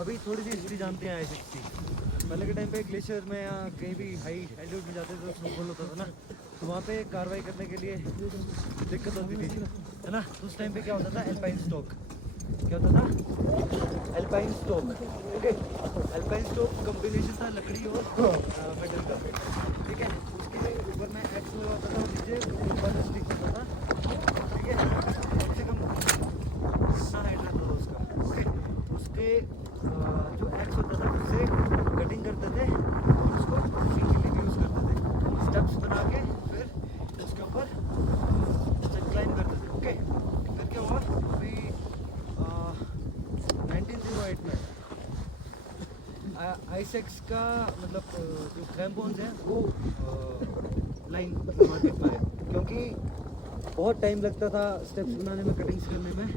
अभी थोड़ी सी हिस्ट्री जानते हैं आइसेक्स की। पहले के टाइम पे ग्लेशियर में या कहीं भी हाई एल्टीट्यूड में जाते थे तो स्नोफॉल होता था ना, तो वहाँ पे कार्रवाई करने के लिए दिक्कत होती थी, है ना। उस टाइम पे क्या होता था, एल्पाइन स्टॉक। क्या होता था, alpine stock. Okay, alpine stock combination था लकड़ी और मेटल का, ठीक है। उसके ऊपर में एक्स लगा होता था और नीचे ऊपर स्टिक होता था, ठीक है। कम से कम इतना हाइट रहता था उसका, ओके। उसके जो एक्स होता था उससे कटिंग करते थे और उसको फिशिंग के लिए भी यूज़ करते थे। स्टेप्स बना के फिर उसके ऊपर क्लाइंब करते थे, ओके। फिर क्या हुआ, अभी 1908 में आइसेक्स का मतलब जो क्रैम्पॉन्स हैं वो लाइन मार्केट में आए, क्योंकि बहुत टाइम लगता था स्टेप्स बनाने में, कटिंग्स करने में।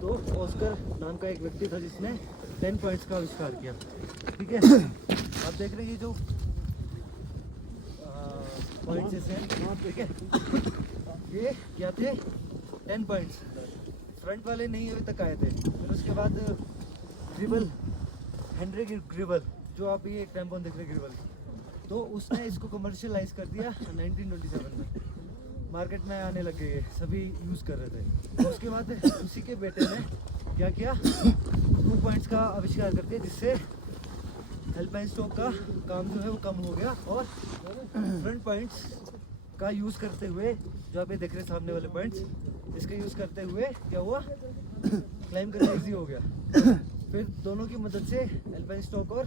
तो ऑस्कर नाम का एक व्यक्ति था जिसने 10 पॉइंट्स का आविष्कार किया, ठीक है। आप देख रहे हैं ये जो पॉइंट्स हैं, ठीक है, ये क्या थे, 10 पॉइंट्स। फ्रंट वाले नहीं अभी तक आए थे। फिर उसके बाद ग्रिबल, हेनरी ग्रिबल, जो आप ये क्रैम्पॉन देख रहे हैं ग्रिबल, तो उसने इसको कमर्शियलाइज कर दिया 1927 में। मार्केट में आने लग गए, सभी यूज़ कर रहे थे। उसके बाद उसी के बेटे ने क्या किया, 2 पॉइंट्स का आविष्कार कर दिया, जिससे एल्पाइन स्टॉक का काम जो है वो कम हो गया। और फ्रंट पॉइंट्स का यूज़ करते हुए, जो आप ये देख रहे हैं सामने वाले पॉइंट्स, इसका यूज़ करते हुए क्या हुआ, क्लाइंब करना ईजी हो गया। फिर दोनों की मदद से, एल्पाइन स्टॉक और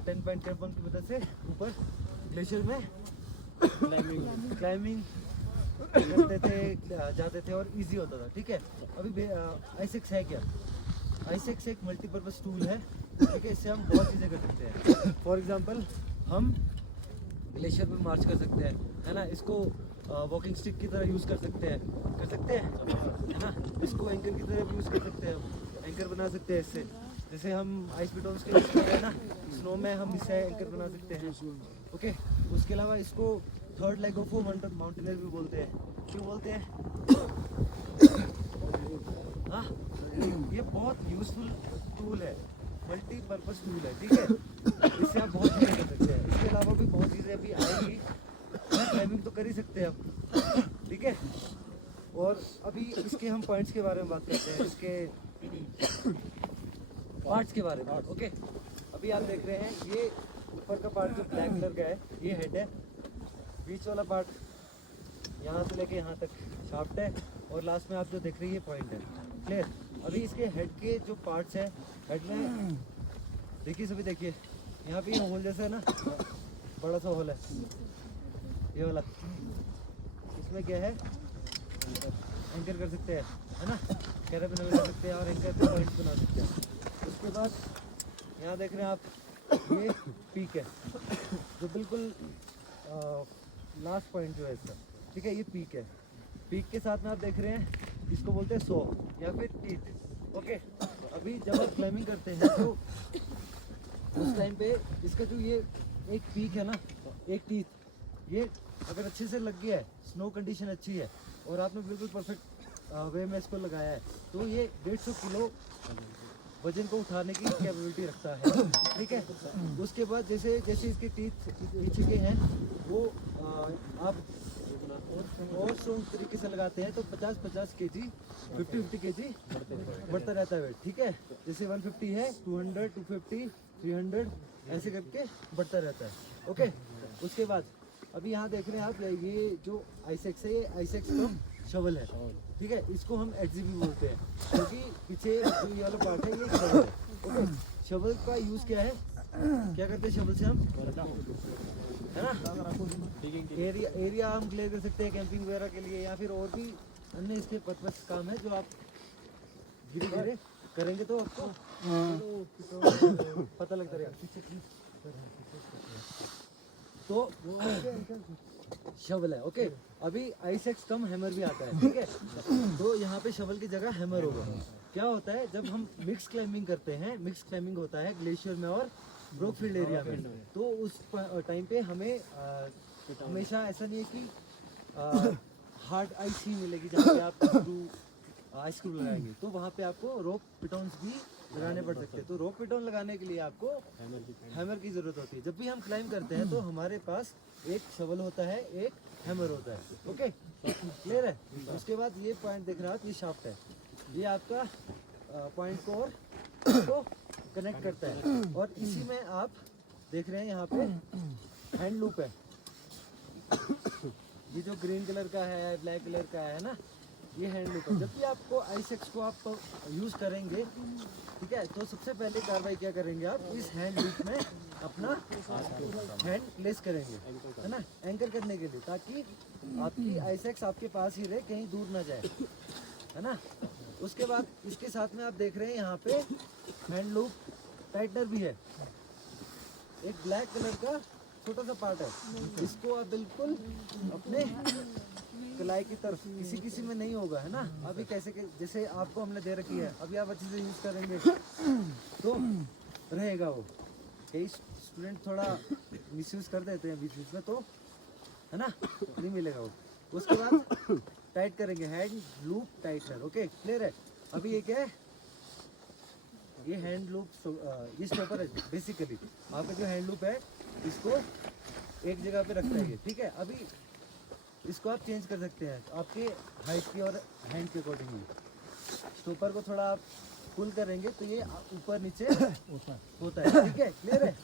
10 पॉइंट क्रैम्पॉन की मदद से ऊपर ग्लेशियर में क्लाइंबिंग करते थे, जाते थे और इजी होता था, ठीक है। अभी आइसेक्स है क्या, आइसेक्स एक मल्टीपर्पज़ टूल है, ठीक है। इससे हम बहुत चीज़ें कर सकते हैं। फॉर एग्जांपल हम ग्लेशियर में मार्च कर सकते हैं, है ना। इसको वॉकिंग स्टिक की तरह यूज़ कर सकते हैं, है ना। इसको एंकर की तरह भी यूज़ कर सकते हैं, हम एंकर बना सकते हैं इससे। जैसे हम आइस पिटॉन्स के यूज़ कर रहे हैं ना स्नो में, हम इससे एंकर बना सकते हैं, ओके। उसके अलावा इसको थर्ड लेग ऑफ माउंटेनियर भी बोलते हैं। क्यों बोलते हैं, हाँ, ये बहुत यूजफुल टूल है, मल्टीपर्पज़ टूल है, ठीक है। इससे आप बहुत चीज़ें कर सकते हैं। इसके अलावा भी बहुत चीज़ें अभी आएंगी, क्लाइंबिंग तो कर ही सकते हैं आप, ठीक है। और अभी इसके हम पॉइंट्स के बारे में बात करते हैं, इसके पार्ट्स के बारे में, ओके। अभी आप देख रहे हैं ये ऊपर का पार्ट जो ब्लैक कलर का है, ये हेड है। बीच वाला पार्ट यहाँ से लेके यहाँ तक शाफ्ट है, और लास्ट में आप जो देख रही है पॉइंट है, क्लियर। अभी इसके हेड के जो पार्ट्स हैं, हेड में देखिए, सभी देखिए, यहाँ पे ये होल जैसा है ना, बड़ा सा होल है ये वाला। इसमें क्या है, एंकर कर सकते हैं, है ना, कैराबिन लगा सकते हैं और एंकर पे पॉइंट बना सकते हैं। उसके बाद यहाँ देख रहे हैं आप, ये पीक है, जो बिल्कुल लास्ट पॉइंट जो है इसका, ठीक है, ये पीक है। पीक के साथ में आप देख रहे हैं, इसको बोलते हैं सो या फिर टीथ, ओके। अभी जब आप क्लाइंबिंग करते हैं तो उस टाइम पे इसका जो ये एक पीक है ना, एक टीथ, ये अगर अच्छे से लग गया है, स्नो कंडीशन अच्छी है और आपने बिल्कुल परफेक्ट वे में इसको लगाया है, तो ये 150 किलो वजन को उठाने की कैपेबिलिटी रखता है, ठीक है। उसके बाद जैसे जैसे इसके टीथ पीछे के हैं, वो आप और स्ट्रॉन्ग तरीके से लगाते हैं तो 50-50 केजी, 50-50 केजी बढ़ता रहता है वेट, ठीक है। जैसे 150 है, 200, 250, 300 ऐसे करके बढ़ता रहता है, ओके। उसके बाद अभी यहाँ देख रहे हैं आप, ये जो आइसेक्स है, ये आइसेक्स का शवल है, ठीक है। इसको हम एडजी भी बोलते हैं, क्योंकि पीछे जो ये वाला पार्ट है ये शवल है, ओके। शवल का यूज़ क्या है, क्या करते हैं शवल से हम, है ना, एरिया हम क्लियर कर सकते हैं कैंपिंग वगैरह के लिए, या फिर और भी अन्य इसके पर्पस काम है जो आप धीरे धीरे करेंगे तो आपको पता लगता रहेगा। तो शवल है, ओके। अभी आइसेक्स कम हैमर भी आता है, ठीक है। तो यहाँ पे शवल की जगह हैमर होगा। क्या होता है, जब हम मिक्स क्लाइंबिंग करते हैं, मिक्स क्लाइंबिंग होता है ग्लेशियर में और ब्रोकफील्ड एरिया में, तो उस टाइम पे हमें हमेशा ऐसा नहीं है कि हार्ड आइस ही मिलेगी जहाँ पे आप आइस क्यूब लगाएंगे, तो वहाँ पे आपको रोप पिटॉन्स भी लगाने पड़ सकते हैं। तो रोप पिटोन लगाने के लिए आपको हैमर की जरूरत होती है। जब भी हम क्लाइंब करते हैं तो हमारे पास एक शवल होता है, एक हैमर होता है। ओके, क्लियर है। उसके बाद ये पॉइंट देख रहे हो आप, ये शाफ्ट है, ये आपका पॉइंट को और को कनेक्ट करता है। और इसी में आप देख रहे हैं यहाँ पे हैंड लूप है, ये जो ग्रीन कलर का है, ब्लैक कलर का है ना, ये हैंड लूप है। जब भी आपको आइसेक्स को आप यूज करेंगे, ठीक है, तो सबसे पहले कार्रवाई क्या करेंगे आप, इस हैंड लूप में अपना हैंड प्लेस करेंगे, है ना, एंकर करने के लिए, ताकि आपकी आइसेक्स आपके पास ही रहे, कहीं दूर ना जाए, है ना। उसके बाद इसके साथ में आप देख रहे हैं यहाँ पे हैंड लूप टाइटनर भी है, एक ब्लैक कलर का छोटा सा पार्ट है। इसको आप बिल्कुल अपने कलाई की तरफ, किसी किसी में नहीं होगा, है ना। अभी कैसे जैसे आपको हमने दे रखी है, अभी आप अच्छे से यूज करेंगे तो रहेगा वो। कई स्टूडेंट थोड़ा मिसयूज कर देते हैं बीच बीच में, तो है ना, नहीं मिलेगा वो। उसके बाद टाइट करेंगे, हैंड लूप टाइटनर। ओके, क्लियर है। अभी ये क्या है, ये हैंड लूप, ये स्टॉपर है बेसिकली। आपका जो हैंड लूप है इसको एक जगह पे रखता है ये, ठीक है। अभी इसको आप चेंज कर सकते हैं आपके हाइट की और हैंड के अकॉर्डिंगली। स्टॉपर को थोड़ा आप पुल करेंगे तो ये ऊपर नीचे होता है, ठीक है, क्लियर है।